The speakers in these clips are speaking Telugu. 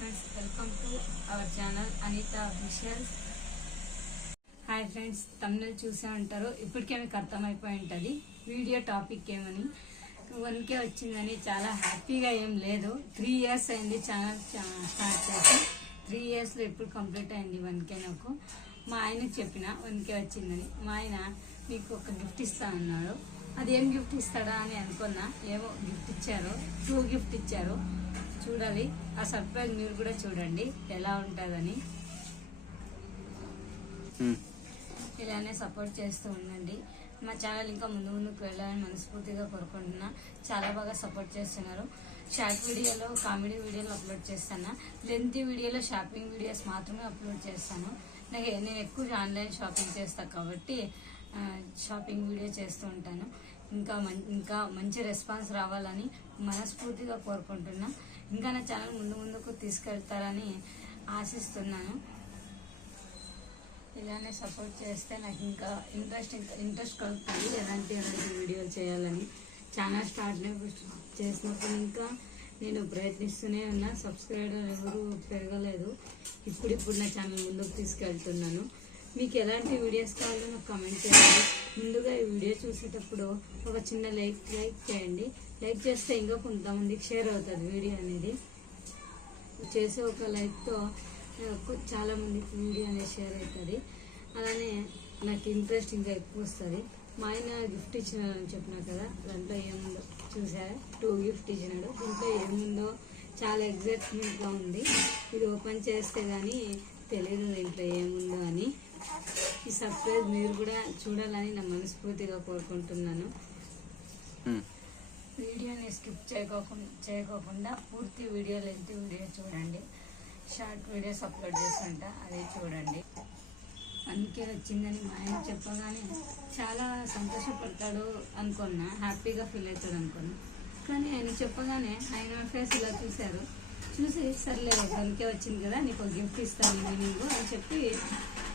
Friends welcome to our channel Anitha officials hi friends తమిళ చూసే ఉంటారు. ఇప్పటికే మీకు అర్థమైపోయి ఉంటుంది. వీడియో టాపిక్ ఏమని? వన్కే వచ్చిందని చాలా హ్యాపీగా ఏం లేదు. త్రీ ఇయర్స్ అయింది ఛానల్ స్టార్ట్ చేసి. త్రీ ఇయర్స్లో ఇప్పుడు కంప్లీట్ అయింది వన్కే నాకు. మా ఆయన చెప్పిన వన్కే వచ్చిందని. మా ఆయన మీకు ఒక గిఫ్ట్ ఇస్తా అన్నాడు. అది ఏం గిఫ్ట్ ఇస్తాడా అని అనుకున్నా. ఏమో గిఫ్ట్ ఇచ్చారు. టూ గిఫ్ట్ ఇచ్చారు. చూడాలి. ఆ సర్ప్రైజ్ మీరు కూడా చూడండి. ఎలా ఉంటుందని. ఇలానే సపోర్ట్ చేస్తూ ఉండండి. మా ఛానల్ ఇంకా ముందు ముందుకు వెళ్ళాలని మనస్ఫూర్తిగా కోరుకుంటున్నా. చాలా బాగా సపోర్ట్ చేస్తున్నారు. షార్ట్ వీడియోలో కామెడీ వీడియోలు అప్లోడ్ చేస్తాను. లెంత్ వీడియోలో షాపింగ్ వీడియోస్ మాత్రమే అప్లోడ్ చేస్తాను. నాకు నేను ఎక్కువ ఆన్లైన్ షాపింగ్ చేస్తాను కాబట్టి షాపింగ్ వీడియో చేస్తూ ఉంటాను. ఇంకా ఇంకా మంచి రెస్పాన్స్ రావాలని మనస్ఫూర్తిగా కోరుకుంటున్నా. ఇంకా నా ఛానల్ ముందు ముందుకు తీసుకెళ్తారని ఆశిస్తున్నాను. ఇలానే సపోర్ట్ చేస్తే నాకు ఇంకా ఇంట్రెస్ట్ ఇంట్రెస్ట్ కలుగుతుంది ఎలాంటి ఎలాంటి వీడియోలు చేయాలని. ఛానల్ స్టార్ట్ చేసినప్పుడు ఇంకా నేను ప్రయత్నిస్తూనే ఉన్నా. సబ్స్క్రైబర్ ఎవరు పెరగలేదు. ఇప్పుడిప్పుడు నా ఛానల్ ముందుకు తీసుకెళ్తున్నాను. మీకు ఎలాంటి వీడియోస్ కావాలో నాకు కమెంట్ చేయండి. ముందుగా ఈ వీడియో చూసేటప్పుడు ఒక చిన్న లైక్ లైక్ చేయండి. లైక్ చేస్తే ఇంకా కొంతమందికి షేర్ అవుతుంది వీడియో అనేది. చేసే ఒక లైక్తో చాలామందికి వీడియో అనేది షేర్ అవుతుంది. అలానే నాకు ఇంట్రెస్ట్ ఇంకా ఎక్కువ వస్తుంది. మా ఆయన గిఫ్ట్ ఇచ్చినారని చెప్పినా కదా దాంట్లో ఏముందో చూసారా? టూ గిఫ్ట్ ఇచ్చినాడు. దీంట్లో ఏముందో చాలా ఎగ్జైట్మెంట్గా ఉంది. ఇది ఓపెన్ చేస్తే కానీ తెలియదు దీంట్లో ఏముందో. సర్ప్రైజ్ మీరు కూడా చూడాలని నా మనస్ఫూర్తిగా కోరుకుంటున్నాను. వీడియోని స్కిప్ చేయకోకుండా చేయకోకుండా పూర్తి వీడియో లెంత్ వీడియో చూడండి. షార్ట్ వీడియోస్ అప్లోడ్ చేస్తుంటా అది చూడండి. అందుకే వచ్చిందని మా ఆయన చెప్పగానే చాలా సంతోషపడతాడు అనుకున్నా హ్యాపీగా ఫీల్ అవుతాడు అనుకున్నా. కానీ ఆయన చెప్పగానే ఆయన ఫేస్ ఇలా చూశారు. చూసి సర్లే దానికే వచ్చింది కదా నీకు ఒక గిఫ్ట్ ఇస్తాను ఈవినింగ్ అని చెప్పి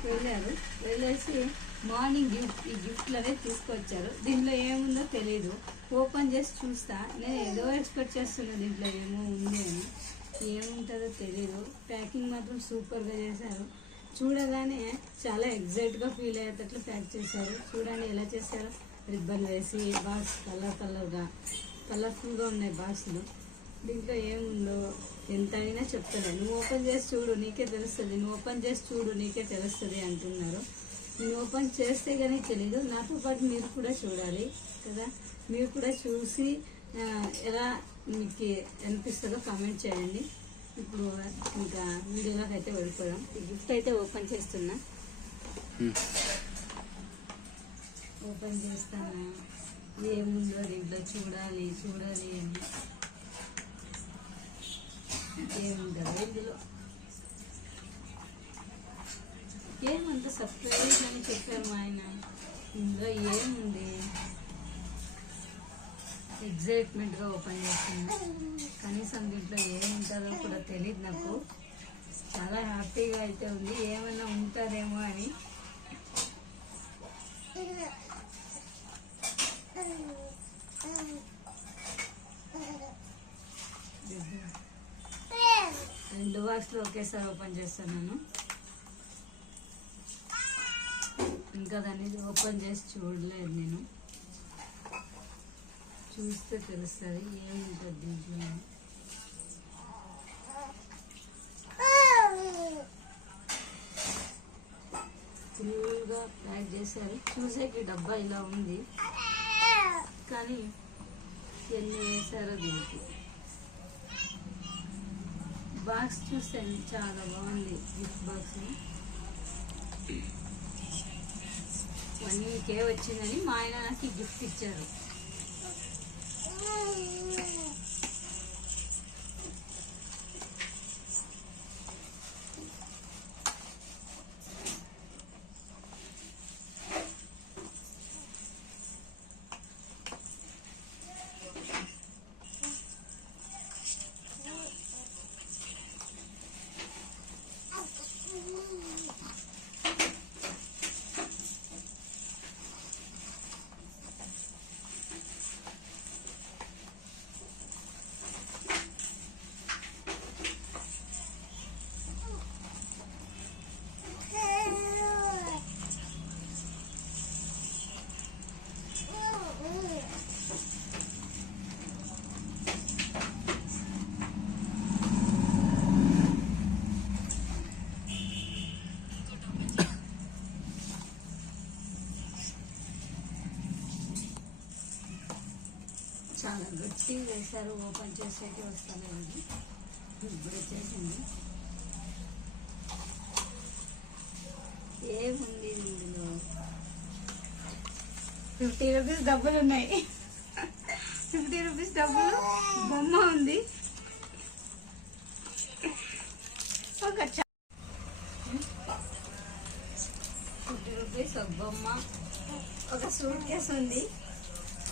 వెళ్ళారు. వెళ్ళేసి మార్నింగ్ గిఫ్ట్ ఈ గిఫ్ట్లనే తీసుకొచ్చారు. దీంట్లో ఏముందో తెలియదు ఓపెన్ చేసి చూస్తా. నేను ఏదో ఎక్స్పెక్ట్ చేస్తున్నా దీంట్లో ఏమో ఉంది అని. ఏముంటుందో తెలియదు ప్యాకింగ్ మాత్రం సూపర్గా చేశారు. చూడగానే చాలా ఎగ్జైట్గా ఫీల్ అయ్యేటట్లు ప్యాక్ చేశారు. చూడండి ఎలా చేశారు. రిబ్బన్ వేసి బాక్స్ కలర్ కలర్గా కలర్ఫుల్గా ఉన్నాయి బాక్స్లు. దీంట్లో ఏముందో ఎంత అయినా చెప్తాడు నువ్వు ఓపెన్ చేసి చూడు నీకే తెలుస్తుంది. నువ్వు ఓపెన్ చేసి చూడు నీకే తెలుస్తుంది అంటున్నారు. నేను ఓపెన్ చేస్తే కానీ తెలీదు. నాతో పాటు మీరు కూడా చూడాలి కదా. మీరు కూడా చూసి ఎలా మీకు అనిపిస్తుందో కామెంట్ చేయండి. ఇప్పుడు ఇంకా వీడియోలోకి అయితే వెళ్ళిపోదాం. ఈ గిఫ్ట్ అయితే ఓపెన్ చేస్తున్నా. ఓపెన్ చేస్తాను ఏముందో దీంట్లో చూడాలి చూడాలి అని. ఏమంత సర్ప్రైజ్ అని చెప్పారు మా ఆయన. ఇందులో ఏముంది? ఎగ్జైట్మెంట్గా ఓపెన్ చేస్తున్నా కనీసం దీంట్లో ఏముంటుందో కూడా తెలియదు నాకు. చాలా హ్యాపీగా అయితే ఉంది. ఏమైనా ఉంటుందేమో అని. రెండు ఒకేసారి ఓపెన్ చేస్తున్నాను. ఇంకా దాన్ని ఓపెన్ చేసి చూడలేదు నేను. చూస్తే తెలుస్తుంది ఏముంటుంది దీంట్లో. ఫుల్గా ప్యాక్ చేశారు. చూసేకి డబ్బా ఇలా ఉంది. కానీ ఎన్ని వేశారో దీనికి. బాక్స్ చూస్తే చాలా బాగుంది గిఫ్ట్ బాక్స్. వన్ వీకే వచ్చిందని మా ఆయన నాకు గిఫ్ట్ ఇచ్చారు. చాలా గట్టిగా వేశారు ఓపెన్ చేసేకి వస్తలేదు. ఇప్పుడు వచ్చేసింది ఏముంది ఇందులో? ఫిఫ్టీ రూపీస్ డబ్బులు ఉన్నాయి. ఫిఫ్టీ రూపీస్ డబ్బులు బొమ్మ ఉంది. ఒక చా- ఫిఫ్టీ రూపీస్ ఒక బొమ్మ ఒక సూట్ కేసు ఉంది.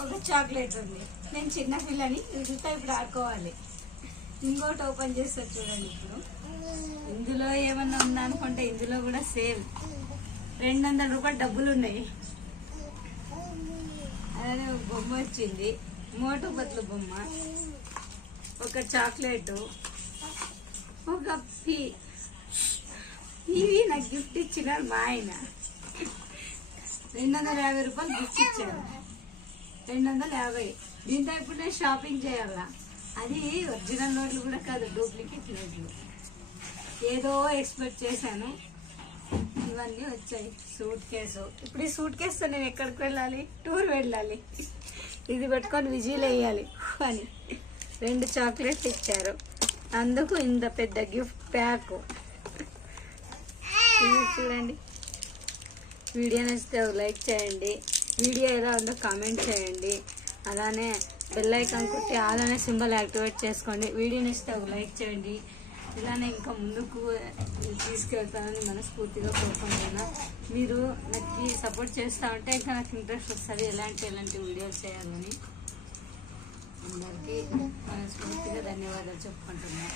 ఒక చాక్లెట్ ఉంది. నేను చిన్న పిల్లని వీటితో ఇప్పుడు ఆడుకోవాలి. ఇంకోటి ఓపెన్ చేస్తారు చూడండి ఇప్పుడు. ఇందులో ఏమన్నా ఉందా అనుకుంటే ఇందులో కూడా సేమ్. రెండు వందల రూపాయలు డబ్బులు ఉన్నాయి. అలానే ఒక బొమ్మ వచ్చింది. మోటు బతులు బొమ్మ. ఒక చాక్లెట్. ఒక పీ. ఇవి నాకు గిఫ్ట్ ఇచ్చినారు మా ఆయన. రెండు వందల యాభై రూపాయలు గిఫ్ట్ ఇచ్చాడు రెండు వందల యాభై. దీంతో ఇప్పుడు నేను షాపింగ్ చేయాలా? అది ఒరిజినల్ నోట్లు కూడా కాదు డూప్లికేట్ నోట్లు ఏదో ఎక్స్పెక్ట్ చేశాను. ఇవన్నీ వచ్చాయి. Suitcase. ఇప్పుడు ఈ సూట్ కేసుతో నేను ఎక్కడికి వెళ్ళాలి? టూర్ వెళ్ళాలి. ఇది పెట్టుకొని విజిల్ వేయాలి. అని రెండు చాక్లెట్స్ ఇచ్చారు. అందుకు ఇంత పెద్ద గిఫ్ట్ ప్యాక్. ఇది చూడండి. వీడియో నచ్చితే లైక్ చేయండి. వీడియో ఎలా ఉందో కామెంట్ చేయండి. అలానే బెల్ ఐకాన్ కొట్టి అలానే సింబల్ యాక్టివేట్ చేసుకోండి. వీడియో ఇస్తే ఒక లైక్ చేయండి. ఇలానే ఇంకా ముందుకు తీసుకెళ్తానని మనస్ఫూర్తిగా కోరుకుంటున్నా. మీరు నాకు సపోర్ట్ చేస్తూ ఉంటే ఇంకా నాకు ఇంట్రెస్ట్ వస్తుంది ఎలాంటి ఎలాంటి వీడియోలు చేయాలని. అందరికీ మనస్ఫూర్తిగా ధన్యవాదాలు చెప్పుకుంటున్నాను